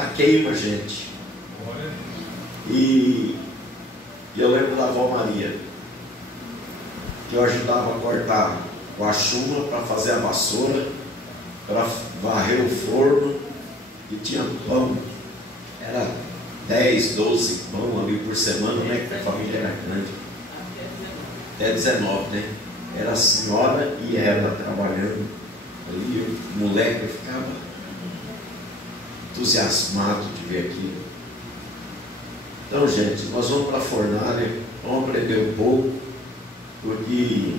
ela queima a gente. E eu lembro da avó Maria, que eu ajudava a cortar com a chuma para fazer a vassoura, para varrer o forno, e tinha pão, era 10, 12 pão ali por semana, né? Que a família era grande, até 19, né? Era a senhora e ela trabalhando ali, o moleque, eu ficava entusiasmado de ver aquilo. Então, gente, nós vamos para a fornalha, vamos aprender um pouco, porque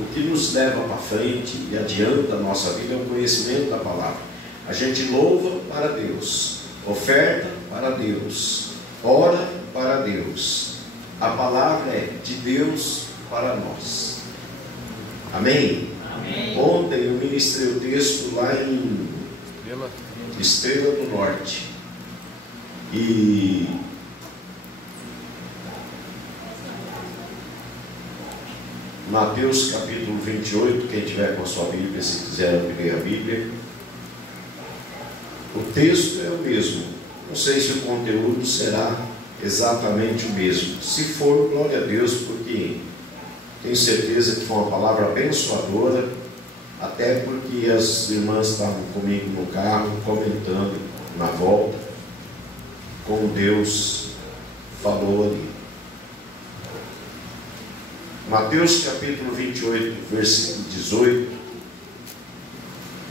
o que nos leva para frente e adianta a nossa vida é o conhecimento da palavra. A gente louva para Deus, oferta para Deus, ora para Deus. A palavra é de Deus para nós. Amém? Amém. Ontem eu ministrei o texto lá em Estrela do Norte. E Mateus capítulo 28, quem tiver com a sua Bíblia, se quiser ler a Bíblia, o texto é o mesmo. Não sei se o conteúdo será exatamente o mesmo. Se for, glória a Deus, porque tenho certeza que foi uma palavra abençoadora, até porque as irmãs estavam comigo no carro, comentando na volta, como Deus falou ali. Mateus capítulo 28, versículo 18,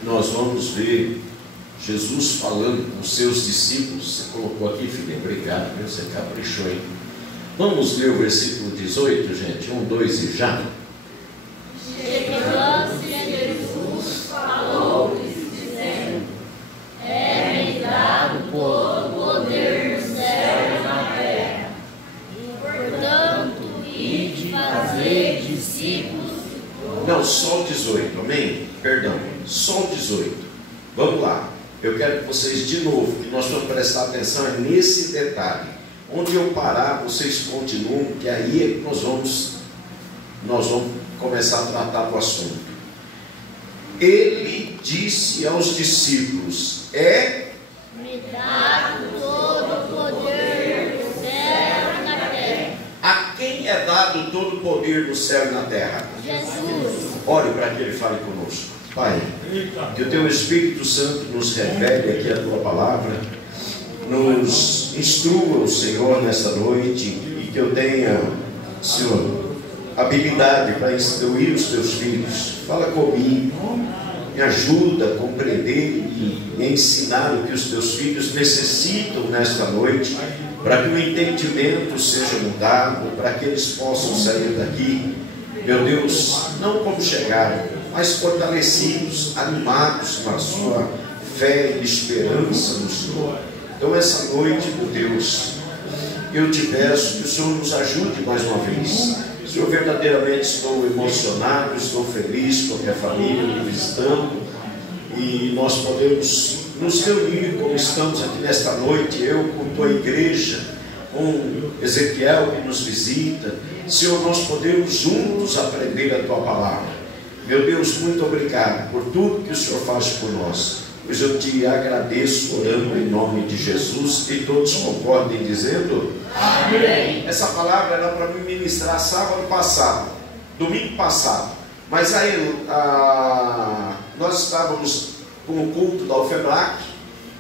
nós vamos ver Jesus falando com os seus discípulos. Você colocou aqui, filho? Obrigado, viu? Você caprichou, hein? Vamos ler o versículo 18, gente? 1, 2 e já. Chegando-se Jesus, falou-lhes, dizendo: é-me dado todo o poder no céu e na terra. Portanto, ide fazer discípulos. Não, só o 18, amém? Perdão, só o 18. Vamos lá. Eu quero que vocês, de novo, que nós vamos prestar atenção nesse detalhe. Onde eu parar, vocês continuam, que aí é que nós vamos começar a tratar do assunto. Ele disse aos discípulos: me dado todo o poder no céu e na terra. A quem é dado todo o poder no céu e na terra? Jesus. Ore para que Ele fale conosco. Pai, que o Teu Espírito Santo nos revele aqui a Tua palavra, nos instrua, Senhor, nessa noite, e que eu tenha, Senhor, habilidade para instruir os Teus filhos. Fala comigo, me ajuda a compreender e ensinar o que os Teus filhos necessitam nesta noite, para que o entendimento seja mudado, para que eles possam sair daqui, meu Deus, não como chegaram, mas fortalecidos, animados na sua fé e esperança no Senhor. Então essa noite, meu Deus, eu te peço que o Senhor nos ajude mais uma vez. Senhor, verdadeiramente estou emocionado, estou feliz com a minha família me visitando, e nós podemos nos reunir como estamos aqui nesta noite, eu com tua igreja, com Ezequiel que nos visita. Senhor, nós podemos juntos aprender a tua palavra. Meu Deus, muito obrigado por tudo que o Senhor faz por nós, pois eu te agradeço orando em nome de Jesus, e todos concordem dizendo amém. Essa palavra era para me ministrar sábado passado, domingo passado, mas aí nós estávamos com o culto da UFEBRAC,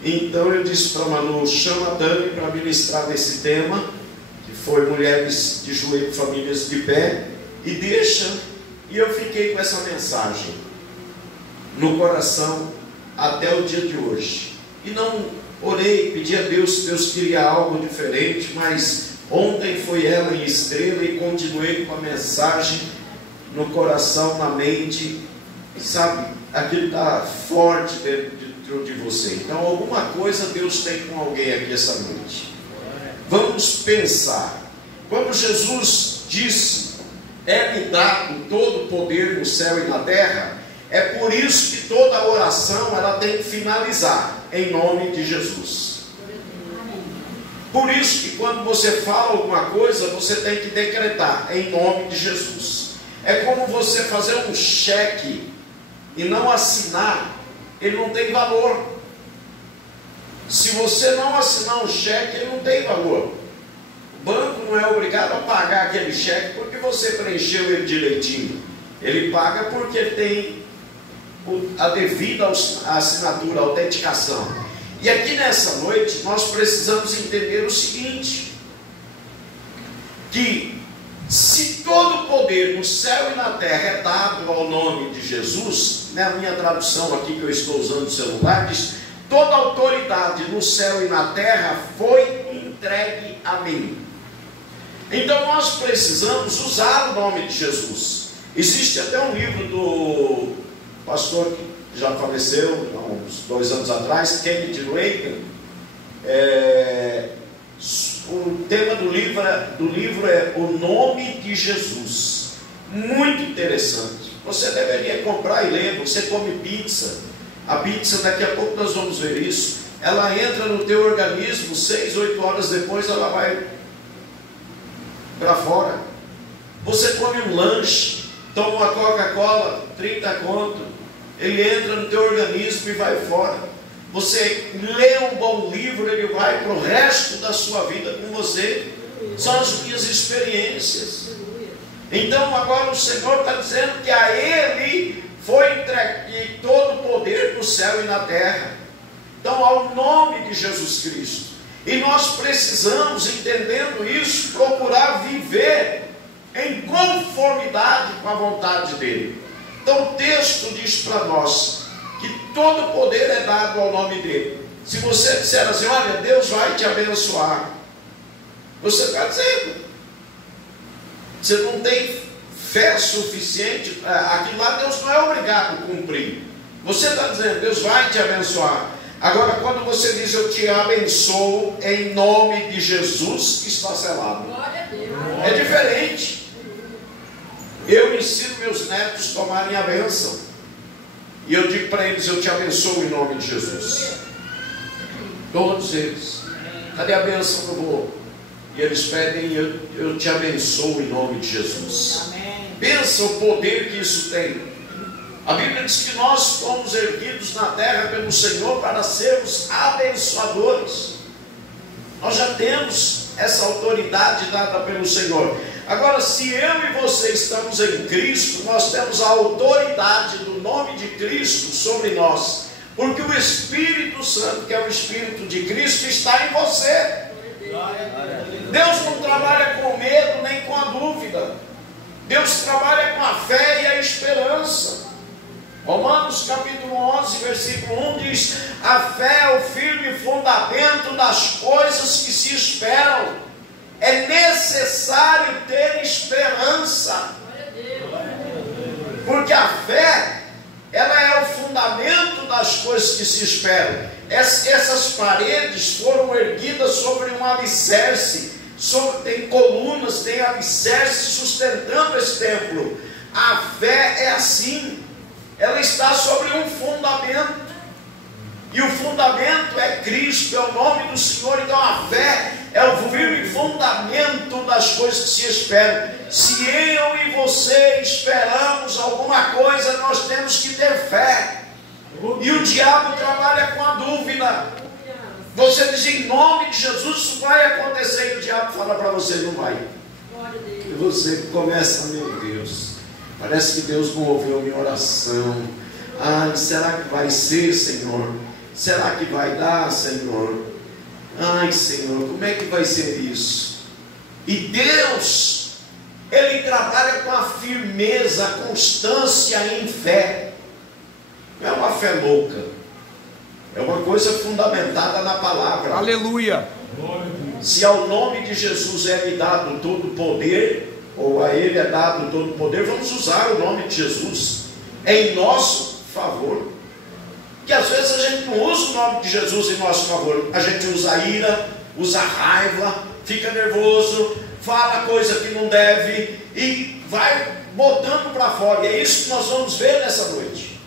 então eu disse para a Manu: chama a Dani para ministrar nesse tema, que foi mulheres de joelho, famílias de pé, e eu fiquei com essa mensagem no coração até o dia de hoje, e não orei, pedi a Deus se Deus queria algo diferente, mas ontem foi ela em Estrela, e continuei com a mensagem no coração, na mente, e sabe, aquilo está forte dentro de você. Então alguma coisa Deus tem com alguém aqui essa noite. Vamos pensar. Quando Jesus disse: é-me dado todo o poder no céu e na terra, é por isso que toda oração ela tem que finalizar em nome de Jesus. Por isso que quando você fala alguma coisa, você tem que decretar em nome de Jesus. É como você fazer um cheque e não assinar, ele não tem valor. Se você não assinar um cheque, ele não tem valor. O banco não é obrigado a pagar aquele cheque porque você preencheu ele direitinho. Ele paga porque tem a devida assinatura, a autenticação. E aqui nessa noite nós precisamos entender o seguinte: que se todo o poder no céu e na terra é dado ao nome de Jesus, na minha tradução aqui que eu estou usando o celular, diz: toda autoridade no céu e na terra foi entregue a mim. Então nós precisamos usar o nome de Jesus. Existe até um livro do pastor que já faleceu há uns 2 anos atrás, Kenneth Reagan. O tema do livro é O Nome de Jesus. Muito interessante. Você deveria comprar e ler. Você come pizza. A pizza, daqui a pouco nós vamos ver isso. Ela entra no teu organismo, 6, 8 horas depois ela vai para fora. Você come um lanche, toma uma Coca-Cola, 30 conto, ele entra no teu organismo e vai fora. Você lê um bom livro, ele vai para o resto da sua vida com você. São as minhas experiências. Então agora o Senhor está dizendo que a Ele foi entregue todo o poder no céu e na terra. Então ao nome de Jesus Cristo. E nós precisamos, entendendo isso, procurar viver em conformidade com a vontade dEle. Então o texto diz para nós que todo o poder é dado ao nome dEle. Se você disser assim: olha, Deus vai te abençoar, você está dizendo, você não tem fé suficiente. Aqui lá Deus não é obrigado a cumprir. Você está dizendo, Deus vai te abençoar. Agora, quando você diz eu te abençoo em nome de Jesus, está selado. É diferente. Eu ensino meus netos a tomarem a bênção. E eu digo para eles, eu te abençoo em nome de Jesus. Todos eles. Cadê a bênção que eu vou? E eles pedem, eu te abençoo em nome de Jesus. Amém. Pensa o poder que isso tem. A Bíblia diz que nós fomos erguidos na terra pelo Senhor para sermos abençoadores. Nós já temos essa autoridade dada pelo Senhor. Agora, se eu e você estamos em Cristo, nós temos a autoridade do nome de Cristo sobre nós. Porque o Espírito Santo, que é o Espírito de Cristo, está em você. Deus não trabalha com medo nem com a dúvida. Deus trabalha com a fé e a esperança. Romanos capítulo 11, versículo 1 diz: a fé é o firme fundamento das coisas que se esperam. É necessário ter esperança, porque a fé, ela é o fundamento das coisas que se esperam. Essas paredes foram erguidas sobre um alicerce, tem colunas, tem alicerce sustentando esse templo. A fé é assim, ela está sobre um fundamento, e o fundamento é Cristo, é o nome do Senhor. Então a fé é o firme fundamento das coisas que se esperam. Se eu e você esperamos alguma coisa, nós temos que ter fé. E o diabo trabalha com a dúvida. Você diz em nome de Jesus, isso vai acontecer, e o diabo fala para você, não vai. E você começa, meu Deus, parece que Deus não ouviu minha oração. Ai, será que vai ser, Senhor? Será que vai dar, Senhor? Ai, Senhor, como é que vai ser isso? E Deus, Ele trabalha com a firmeza, a constância em fé. Não é uma fé louca, é uma coisa fundamentada na palavra. Aleluia! Se ao nome de Jesus é-lhe dado todo o poder, ou a Ele é dado todo o poder, vamos usar o nome de Jesus em nosso favor. Que às vezes a gente não usa o nome de Jesus em nosso favor. A gente usa ira, usa raiva, fica nervoso, fala coisa que não deve e vai botando para fora. E é isso que nós vamos ver nessa noite.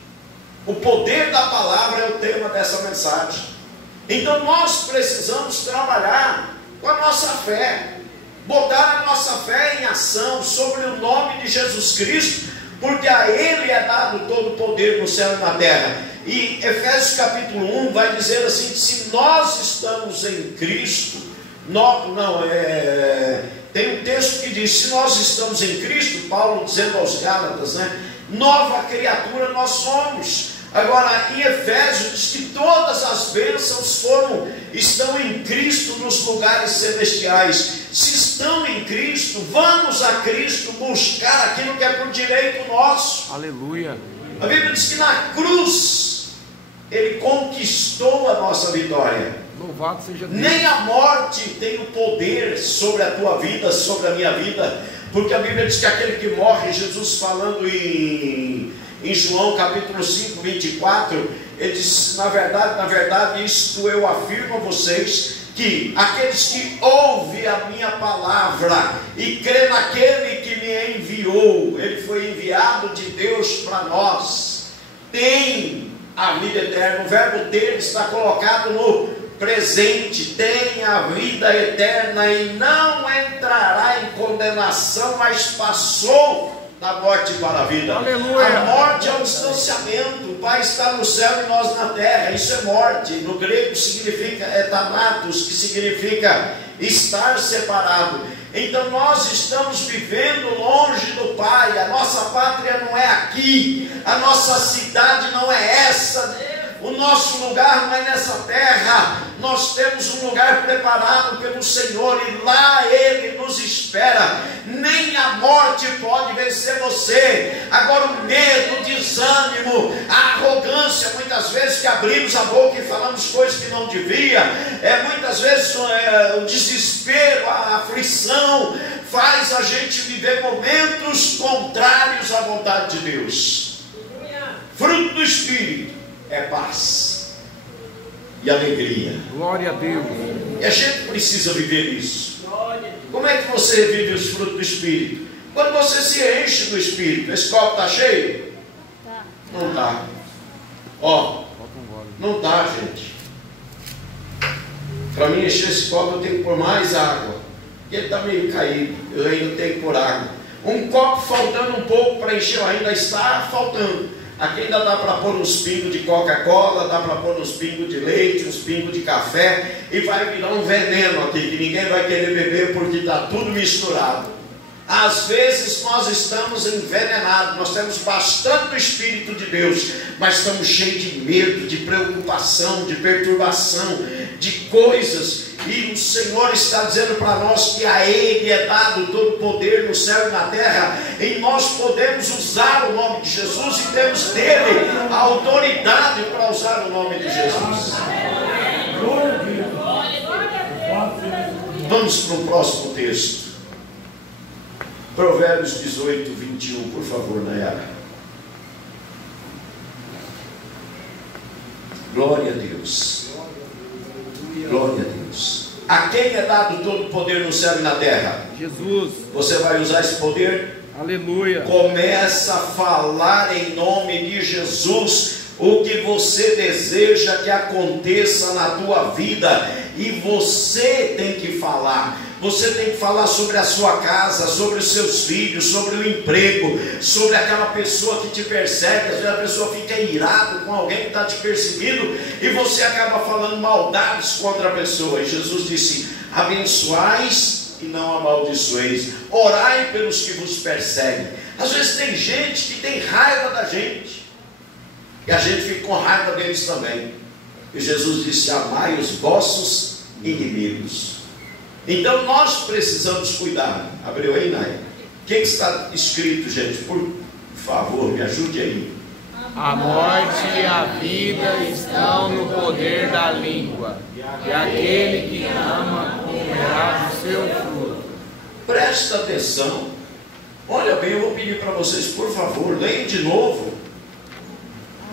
O poder da palavra é o tema dessa mensagem. Então nós precisamos trabalhar com a nossa fé, botar a nossa fé em ação sobre o nome de Jesus Cristo, porque a Ele é dado todo o poder no céu e na terra. E Efésios capítulo 1 vai dizer assim: se nós estamos em Cristo, tem um texto que diz, se nós estamos em Cristo, Paulo dizendo aos Gálatas, né, nova criatura nós somos. Agora, em Efésios diz que todas as bênçãos estão em Cristo nos lugares celestiais. Se estão em Cristo, vamos a Cristo buscar aquilo que é por direito nosso. Aleluia. A Bíblia diz que na cruz Ele conquistou a nossa vitória. Louvado seja Deus. Nem a morte tem o poder sobre a tua vida, sobre a minha vida, porque a Bíblia diz que aquele que morre, Jesus falando em João capítulo 5, 24, ele diz, na verdade, isto eu afirmo a vocês, que aqueles que ouvem a minha palavra e crê naquele que me enviou, ele foi enviado de Deus para nós, tem a vida eterna. O verbo ter está colocado no presente, tem a vida eterna e não entrará em condenação, mas passou da morte para a vida. Aleluia. A morte é um distanciamento. O Pai está no céu e nós na terra. Isso é morte. No grego significa thanatos, que significa estar separado. Então nós estamos vivendo longe do Pai. A nossa pátria não é aqui, a nossa cidade não é essa, o nosso lugar não é nessa terra. Nós temos um lugar preparado pelo Senhor e lá Ele nos espera. Nem a morte pode vencer você. Agora o medo, o desânimo, a arrogância, muitas vezes que abrimos a boca e falamos coisas que não devia, muitas vezes o desespero, a aflição faz a gente viver momentos contrários à vontade de Deus. Fruto do Espírito é paz e alegria. Glória a Deus. E a gente precisa viver isso. Como é que você vive os frutos do Espírito? Quando você se enche do Espírito. Esse copo está cheio? Não está. Ó, não está, gente. Para mim encher esse copo eu tenho que pôr mais água, porque ele está meio caído, eu ainda tenho que pôr água. Um copo faltando um pouco para encher, ainda está faltando. Aqui ainda dá para pôr uns pingos de Coca-Cola, dá para pôr uns pingos de leite, uns pingos de café, e vai virar um veneno aqui, que ninguém vai querer beber porque está tudo misturado. Às vezes nós estamos envenenados, nós temos bastante do Espírito de Deus, mas estamos cheios de medo, de preocupação, de perturbação, de coisas, e o Senhor está dizendo para nós que a Ele é dado todo o poder no céu e na terra, e nós podemos usar o nome de Jesus e temos dele a autoridade para usar o nome de Jesus. Vamos para o próximo texto. Provérbios 18, 21, por favor, Nayara. Glória a Deus. Glória a Deus. A quem é dado todo o poder no céu e na terra? Jesus. Você vai usar esse poder? Aleluia. Começa a falar em nome de Jesus o que você deseja que aconteça na tua vida, e você tem que falar. Você tem que falar sobre a sua casa, sobre os seus filhos, sobre o emprego, sobre aquela pessoa que te persegue. Às vezes a pessoa fica irada com alguém que está te perseguindo e você acaba falando maldades contra a pessoa. E Jesus disse: abençoais e não amaldiçoeis, orai pelos que vos perseguem. Às vezes tem gente que tem raiva da gente e a gente fica com raiva deles também. E Jesus disse: amai os vossos inimigos. Então nós precisamos cuidar. Abriu aí, Nai? O que está escrito, gente? Por favor, me ajude aí. A morte e a vida estão no poder da língua, e aquele que ama comerá do seu fruto. Presta atenção. Olha bem, eu vou pedir para vocês, por favor, leiam de novo.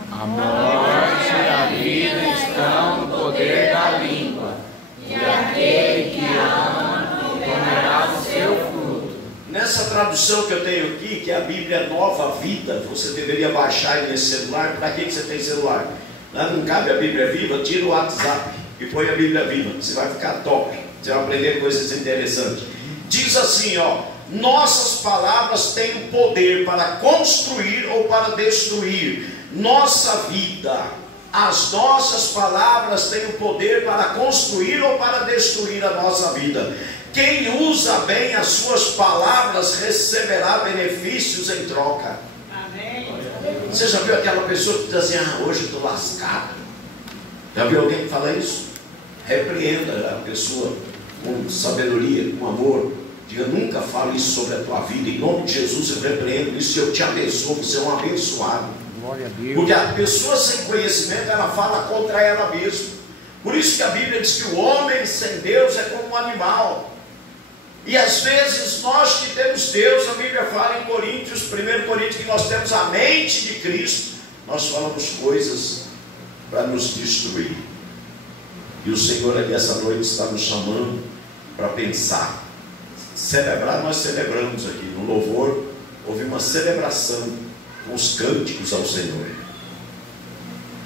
A morte e a vida estão no poder da língua, e aquele que ama comerá do seu fruto. Nessa tradução que eu tenho aqui, que é a Bíblia Nova Vida, você deveria baixar aí nesse celular. Para que você tem celular? Não cabe a Bíblia Viva? Tira o WhatsApp e põe a Bíblia Viva. Você vai ficar top. Você vai aprender coisas interessantes. Diz assim, ó: nossas palavras têm o poder para construir ou para destruir. Nossa vida As nossas palavras têm o poder para construir ou para destruir a nossa vida. Quem usa bem as suas palavras receberá benefícios em troca. Amém. Você já viu aquela pessoa que diz assim: ah, hoje eu estou lascado? Já viu alguém que fala isso? Repreenda a pessoa com sabedoria, com amor. Diga: nunca fale isso sobre a tua vida. Em nome de Jesus eu repreendo isso e eu te abençoo. Você é um abençoado. Glória a Deus. Porque a pessoa sem conhecimento, ela fala contra ela mesma. Por isso que a Bíblia diz que o homem sem Deus é como um animal. E às vezes nós que temos Deus, a Bíblia fala em Coríntios, 1 Coríntios, que nós temos a mente de Cristo, nós falamos coisas para nos destruir. E o Senhor aqui essa noite está nos chamando para pensar. Celebrar, nós celebramos aqui no louvor, houve uma celebração com os cânticos ao Senhor.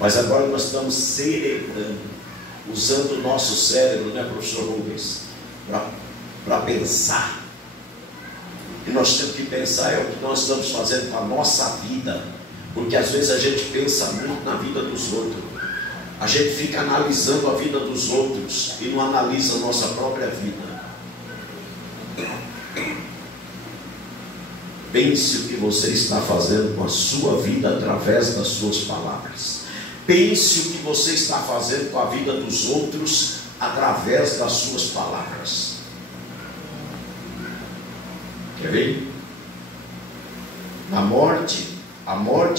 Mas agora nós estamos celebrando, usando o nosso cérebro, né, professor Rubens, para pensar. E nós temos que pensar, é o que nós estamos fazendo com a nossa vida. Porque às vezes a gente pensa muito na vida dos outros. A gente fica analisando a vida dos outros e não analisa a nossa própria vida. Pense o que você está fazendo com a sua vida através das suas palavras. Pense o que você está fazendo com a vida dos outros através das suas palavras. Quer ver? A morte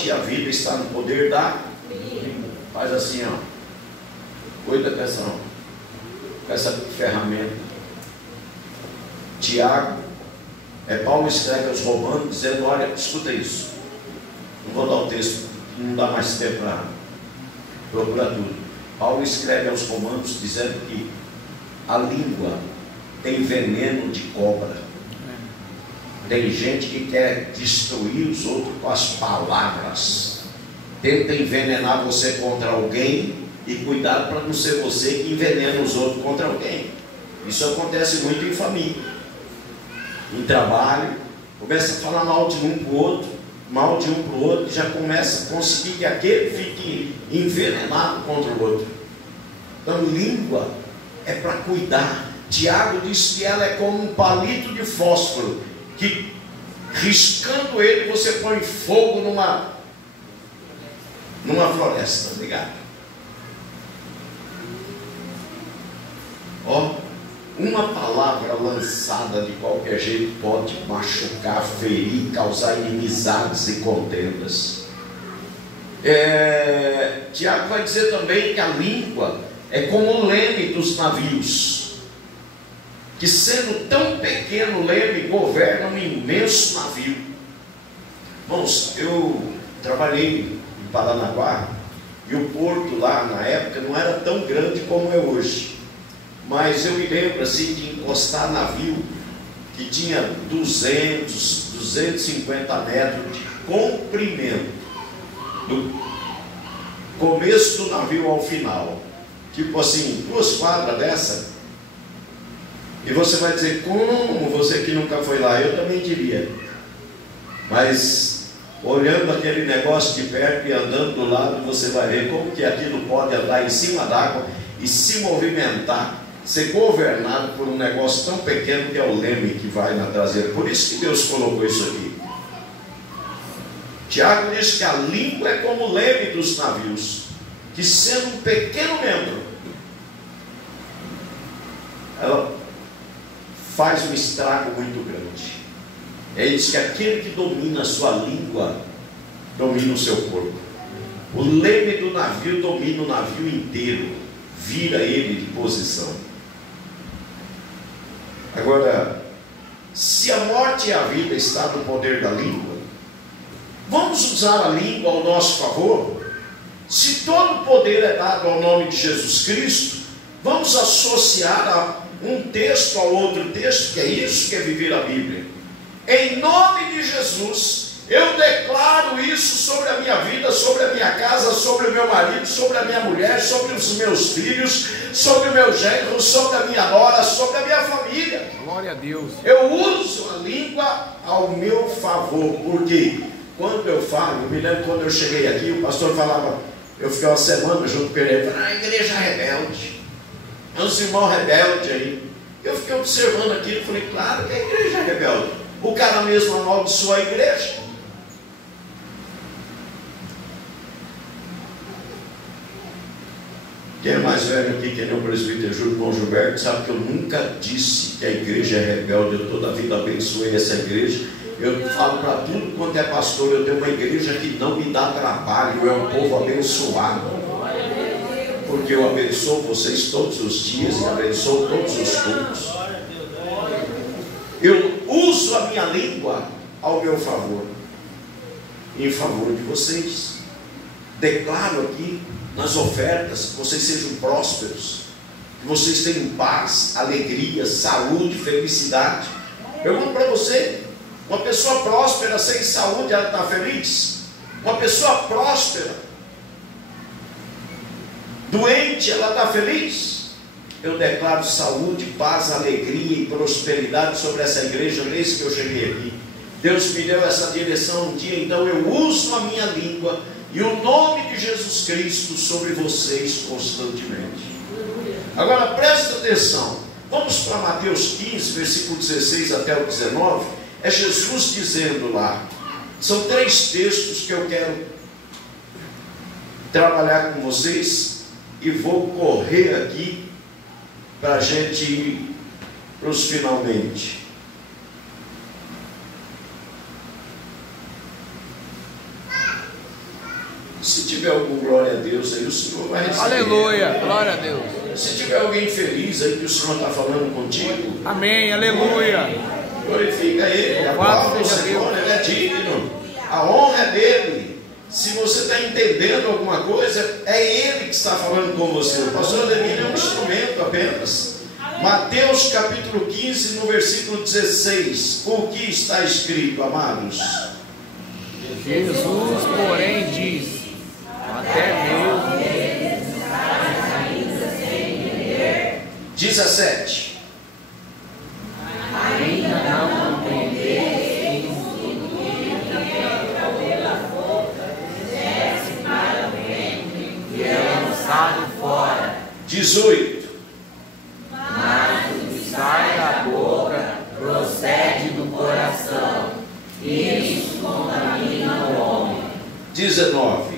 e a vida está no poder da língua. Faz assim, ó. Cuida com essa ferramenta. Tiago, Paulo escreve aos Romanos dizendo: olha, escuta isso. Não vou dar o texto, não dá mais tempo para procurar tudo. Paulo escreve aos Romanos dizendo que a língua tem veneno de cobra. Tem gente que quer destruir os outros com as palavras. Tenta envenenar você contra alguém, e cuidado para não ser você que envenena os outros contra alguém. Isso acontece muito em família, em trabalho. Começa a falar mal de um para o outro, e já começa a conseguir que aquele fique envenenado contra o outro. Então, língua é para cuidar. Tiago diz que ela é como um palito de fósforo, que riscando ele você põe fogo numa floresta. Obrigado. Ó, uma palavra lançada de qualquer jeito pode machucar, ferir, causar inimizades e contendas. Tiago vai dizer também que a língua é como o leme dos navios, que sendo tão pequeno o leme governa um imenso navio. Irmãos, eu trabalhei em Paranaguá, e o porto lá na época não era tão grande como é hoje. Mas eu me lembro assim de encostar navio que tinha 250 metros de comprimento, do começo do navio ao final. Tipo assim, 2 quadras dessa. E você vai dizer: como? Você que nunca foi lá? Eu também diria. Mas olhando aquele negócio de perto e andando do lado, você vai ver como que aquilo pode andar em cima d'água e se movimentar, ser governado por um negócio tão pequeno que é o leme que vai na traseira. Por isso que Deus colocou isso aqui. Tiago diz que a língua é como o leme dos navios, que sendo um pequeno membro, ela faz um estrago muito grande. Ele diz que aquele que domina a sua língua domina o seu corpo. O leme do navio domina o navio inteiro, vira ele de posição. Agora, se a morte e a vida estão no poder da língua, vamos usar a língua ao nosso favor? Se todo o poder é dado ao nome de Jesus Cristo, vamos associar um texto ao outro texto, que é isso que é viver a Bíblia. Em nome de Jesus, eu declaro isso sobre a minha vida, sobre a minha casa, sobre o meu marido, sobre a minha mulher, sobre os meus filhos, sobre o meu genro, sobre a minha nora, sobre a minha família. Glória a Deus. Eu uso a língua ao meu favor, porque quando eu falo, eu me lembro quando eu cheguei aqui, o pastor falava: Eu fiquei uma semana junto com ele, falei, igreja rebelde, é uns irmãos rebeldes aí. Eu fiquei observando aquilo, falei, claro que é igreja rebelde. O cara mesmo amaldiçoou a igreja. Quem é mais velho aqui, quem é o presbítero João Gilberto, sabe que eu nunca disse que a igreja é rebelde. Eu toda a vida abençoei essa igreja. Eu falo para tudo quanto é pastor, eu tenho uma igreja que não me dá trabalho, é um povo abençoado. Porque eu abençoo vocês todos os dias e abençoo todos os cultos. Eu uso a minha língua ao meu favor, em favor de vocês. Declaro aqui nas ofertas que vocês sejam prósperos, que vocês tenham paz, alegria, saúde, felicidade. Pergunto para você, uma pessoa próspera sem saúde, ela está feliz? Uma pessoa próspera, doente, ela está feliz? Eu declaro saúde, paz, alegria e prosperidade sobre essa igreja desde que eu cheguei aqui. Deus me deu essa direção um dia, então eu uso a minha língua e o nome de Jesus Cristo sobre vocês constantemente. Agora presta atenção, vamos para Mateus 15, versículo 16 até o 19. É Jesus dizendo lá, são 3 textos que eu quero trabalhar com vocês e vou correr aqui para a gente ir para os finalmente. Se tiver algum glória a Deus aí, o Senhor vai receber. Aleluia, glória a Deus. Se tiver alguém feliz aí que o Senhor está falando contigo, Amém, aleluia. Glorifica Ele, aplauda o Senhor, Ele é digno, a honra é dele. Se você está entendendo alguma coisa, é Ele que está falando com você. O pastor Ademir é um instrumento apenas. Mateus capítulo 15, no versículo 16, o que está escrito, amados? Jesus, porém, diz, até mesmo 17. ainda não compreendeis que é lançado fora. 18. Mas o que sai da boca procede do coração, e isso contamina o homem. 19.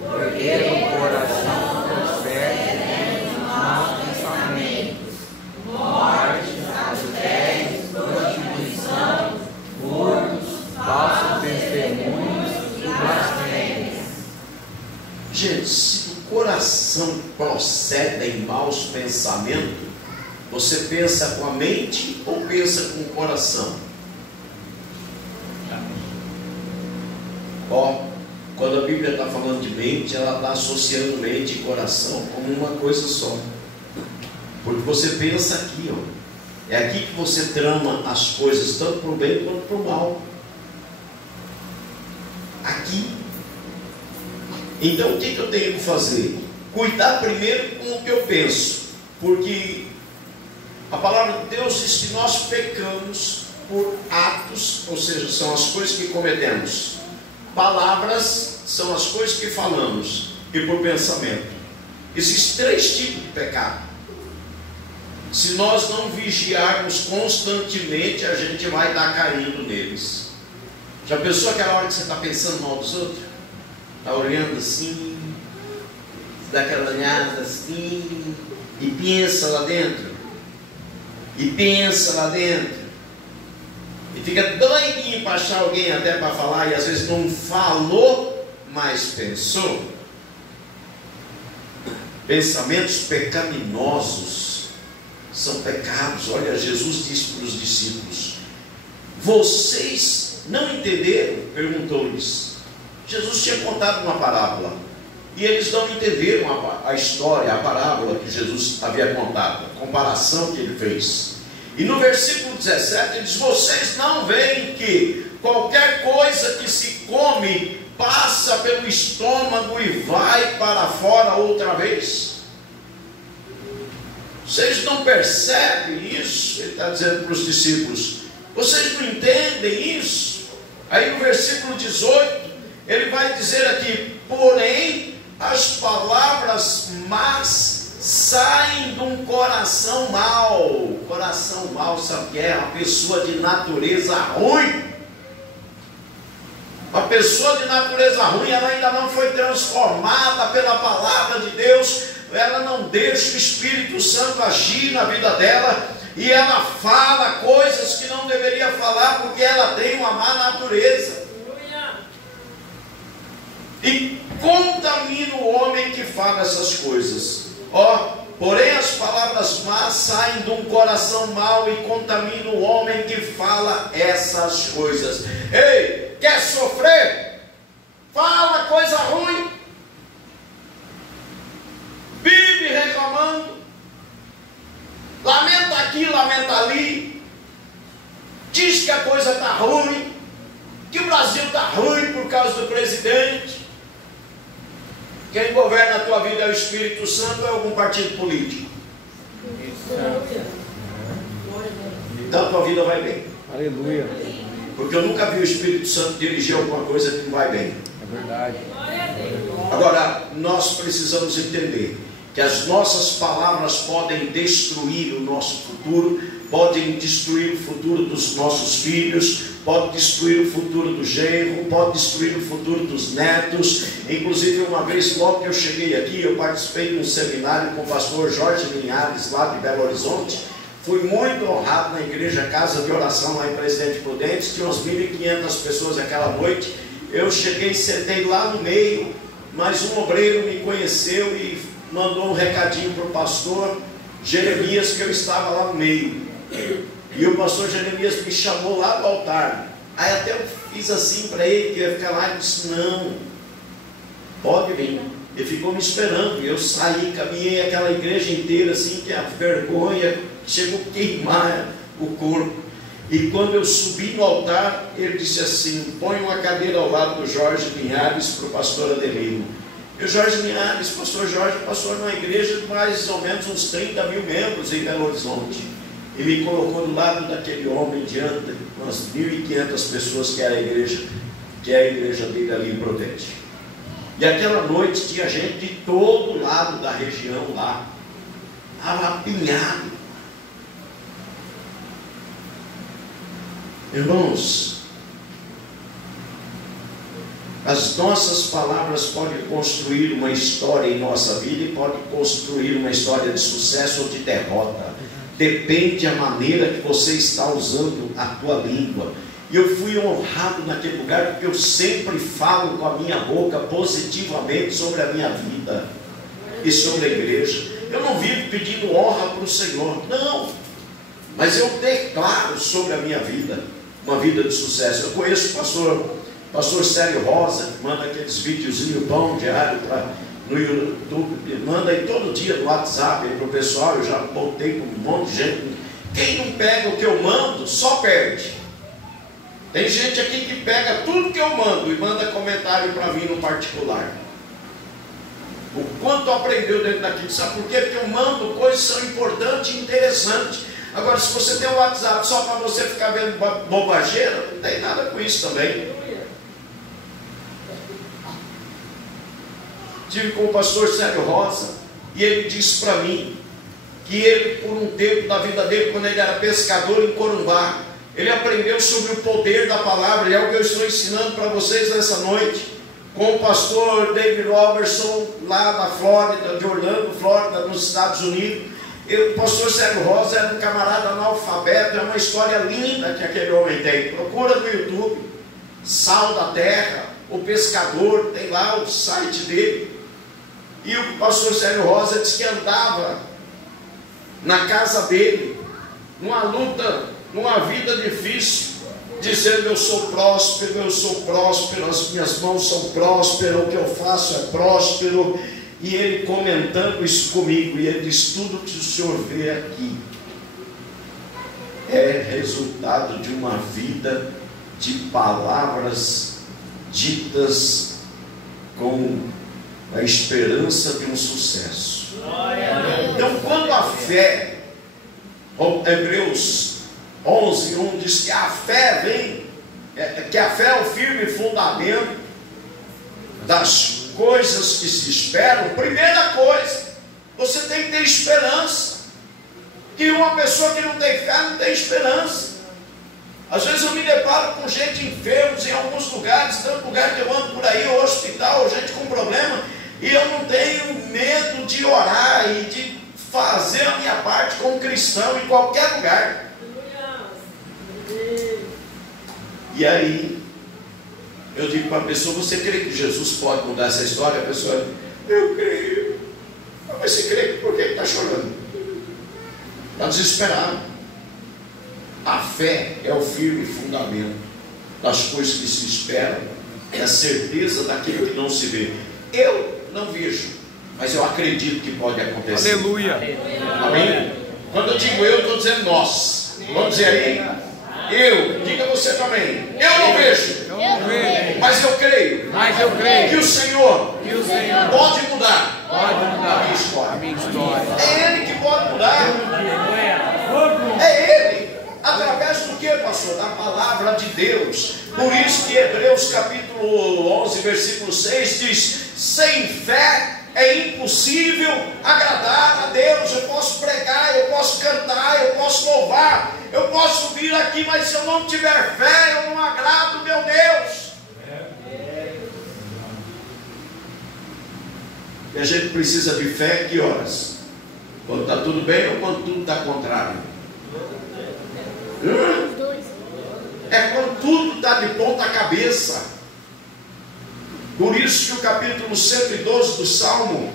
Porque do coração procede os maus pensamentos, morte, adultérios, prostituição, furtos, falsos testemunhos e blasfêmias. Gente, se do coração procedem maus pensamentos, você pensa com a mente ou pensa com o coração? Ó, quando a Bíblia está falando de mente, ela está associando mente e coração como uma coisa só. Porque você pensa aqui, ó. É aqui que você trama as coisas, tanto para o bem quanto para o mal. Aqui. Então o que eu tenho que fazer? Cuidar primeiro com o que eu penso. Porque a palavra de Deus diz que nós pecamos por atos, ou seja, são as coisas que cometemos. Palavras são as coisas que falamos, e por pensamento. Existem 3 tipos de pecado. Se nós não vigiarmos constantemente, a gente vai estar caindo neles. Já pensou aquela hora que você está pensando mal dos outros? Está olhando assim, dá aquela olhada assim, e pensa lá dentro, e pensa lá dentro. E fica doidinho para achar alguém até para falar, e às vezes não falou, mas pensou. Pensamentos pecaminosos são pecados. Olha, Jesus disse para os discípulos: vocês não entenderam? Perguntou-lhes. Jesus tinha contado uma parábola, e eles não entenderam a história, a parábola que Jesus havia contado, a comparação que ele fez. E no versículo 17 ele diz: vocês não veem que qualquer coisa que se come passa pelo estômago e vai para fora outra vez? Vocês não percebem isso? Ele está dizendo para os discípulos. Vocês não entendem isso? Aí no versículo 18 ele vai dizer aqui: porém as palavras más saem de um coração mau. Coração mau, sabe o que é? Uma pessoa de natureza ruim. Uma pessoa de natureza ruim, ela ainda não foi transformada pela palavra de Deus, ela não deixa o Espírito Santo agir na vida dela, e ela fala coisas que não deveria falar, porque ela tem uma má natureza. E contamina o homem que fala essas coisas. Porém as palavras más saem de um coração mau e contamina o homem que fala essas coisas. Ei, quer sofrer? Fala coisa ruim. Vive reclamando. Lamenta aqui, lamenta ali. Diz que a coisa está ruim, que o Brasil está ruim por causa do presidente. Quem governa a tua vida é o Espírito Santo ou é algum partido político? Então a tua vida vai bem. Aleluia. Porque eu nunca vi o Espírito Santo dirigir alguma coisa que não vai bem. É verdade. Agora, nós precisamos entender que as nossas palavras podem destruir o nosso futuro, podem destruir o futuro dos nossos filhos, pode destruir o futuro do genro, pode destruir o futuro dos netos. Inclusive, uma vez, logo que eu cheguei aqui, eu participei de um seminário com o pastor Jorge Linhares, lá de Belo Horizonte. Fui muito honrado na igreja Casa de Oração, lá em Presidente Prudente. Tinha uns 1.500 pessoas aquela noite. Eu cheguei e sentei lá no meio, mas um obreiro me conheceu e mandou um recadinho para o pastor Jeremias, que eu estava lá no meio. E o pastor Jeremias me chamou lá do altar. Aí até eu fiz assim para ele, que ia ficar lá, e disse: não, pode vir. Ele ficou me esperando. E eu saí, caminhei aquela igreja inteira assim, que a vergonha chegou a queimar o corpo. E quando eu subi no altar, ele disse assim: põe uma cadeira ao lado do Jorge Linhares para o pastor Adelino. E o Jorge Linhares, pastor Jorge, passou numa igreja de mais ou menos uns 30 mil membros em Belo Horizonte. E me colocou do lado daquele homem diante de umas 1.500 pessoas, que é a igreja dele ali em Prudente. E aquela noite tinha gente de todo lado da região lá, apinhado. Irmãos, as nossas palavras podem construir uma história em nossa vida e podem construir uma história de sucesso ou de derrota. Depende da maneira que você está usando a tua língua. E eu fui honrado naquele lugar, porque eu sempre falo com a minha boca positivamente sobre a minha vida e sobre a igreja. Eu não vivo pedindo honra para o Senhor, não, mas eu declaro sobre a minha vida uma vida de sucesso. Eu conheço o pastor Célio Rosa, que manda aqueles videozinhos pão diário no YouTube, manda aí todo dia no WhatsApp para o pessoal. Eu já botei com um monte de gente. Quem não pega o que eu mando, só perde. Tem gente aqui que pega tudo que eu mando e manda comentário para mim no particular. O quanto aprendeu dentro daquilo, sabe por quê? Porque eu mando coisas que são importantes e interessantes. Agora, se você tem um WhatsApp só para você ficar vendo bobageira, não tem nada com isso também. Estive com o pastor Célio Rosa, e ele disse para mim que ele, por um tempo da vida dele, quando ele era pescador em Corumbá, ele aprendeu sobre o poder da palavra, e é o que eu estou ensinando para vocês nessa noite, com o pastor David Robertson, lá na Flórida, de Orlando, Flórida, nos Estados Unidos. O pastor Célio Rosa era um camarada analfabeto. É uma história linda que aquele homem tem. Procura no YouTube, Sal da Terra, o pescador, tem lá o site dele. E o pastor Célio Rosa disse que andava na casa dele, numa luta, numa vida difícil, dizendo: eu sou próspero, as minhas mãos são prósperas, o que eu faço é próspero. E ele comentando isso comigo, e ele diz: tudo que o senhor vê aqui é resultado de uma vida de palavras ditas com a esperança de um sucesso. Então, quando a fé, Hebreus 11:1 diz que a fé vem, que a fé é o firme fundamento das coisas que se esperam, primeira coisa, você tem que ter esperança. Que uma pessoa que não tem fé não tem esperança. Às vezes eu me deparo com gente enferma em alguns lugares, tanto lugar que eu ando por aí, hospital, gente com problema, e eu não tenho medo de orar e de fazer a minha parte como cristão em qualquer lugar. E aí eu digo para a pessoa: você crê que Jesus pode mudar essa história? A pessoa: eu creio. Mas você crê, por que está chorando? Está desesperado. A fé é o firme fundamento das coisas que se esperam, é a certeza daquilo que não se vê. Eu não vejo, mas eu acredito que pode acontecer. Aleluia. Amém? Quando eu digo eu, estou dizendo nós. Vamos dizer aí? Eu, diga você também. Eu não vejo, mas eu creio. Que o Senhor pode mudar a minha história. É Ele que pode mudar. É Ele. Através do que, pastor? Da palavra de Deus. Por isso que Hebreus capítulo 11, versículo 6 diz: sem fé é impossível agradar a Deus. Eu posso pregar, eu posso cantar, eu posso louvar, eu posso vir aqui, mas se eu não tiver fé, eu não agrado meu Deus. E a gente precisa de fé que horas? Quando está tudo bem ou quando tudo está contrário? É quando tudo está de ponta cabeça. Por isso que o capítulo 112 do Salmo,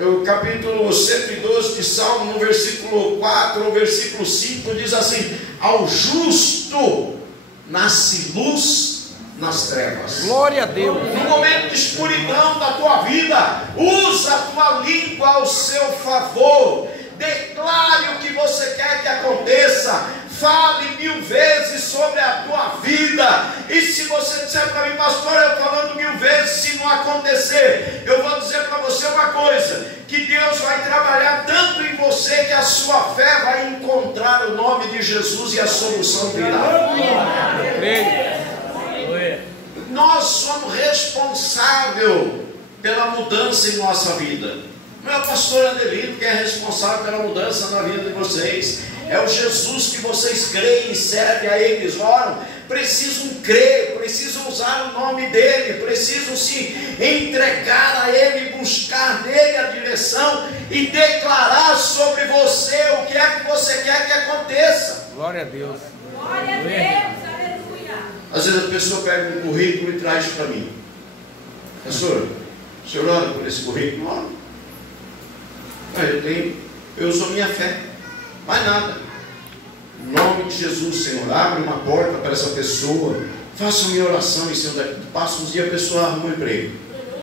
o capítulo 112 de Salmo, no versículo 4 ou versículo 5, diz assim: ao justo nasce luz nas trevas. Glória a Deus. No momento de escuridão da tua vida, usa a tua língua ao seu favor. Declare o que você quer que aconteça. Fale 1000 vezes sobre a tua vida. E se você disser para mim: pastor, eu falando 1000 vezes, se não acontecer, eu vou dizer para você uma coisa: que Deus vai trabalhar tanto em você que a sua fé vai encontrar o nome de Jesus e a solução virá. Nós somos responsáveis pela mudança em nossa vida. Não é o pastor Adelino que é responsável pela mudança na vida de vocês. É o Jesus que vocês creem e servem a Ele, oram. Precisam crer, precisam usar o nome dEle, precisam se entregar a Ele, buscar nele a direção e declarar sobre você o que é que você quer que aconteça. Glória a Deus. Glória a Deus, aleluia. Às vezes a pessoa pega um currículo e traz para mim: pastor, o senhor ora por esse currículo? Ora. Eu uso a minha fé, mais nada. Em nome de Jesus, Senhor, abre uma porta para essa pessoa, faça minha oração e Senhor, passa uns dias a pessoa arruma um emprego.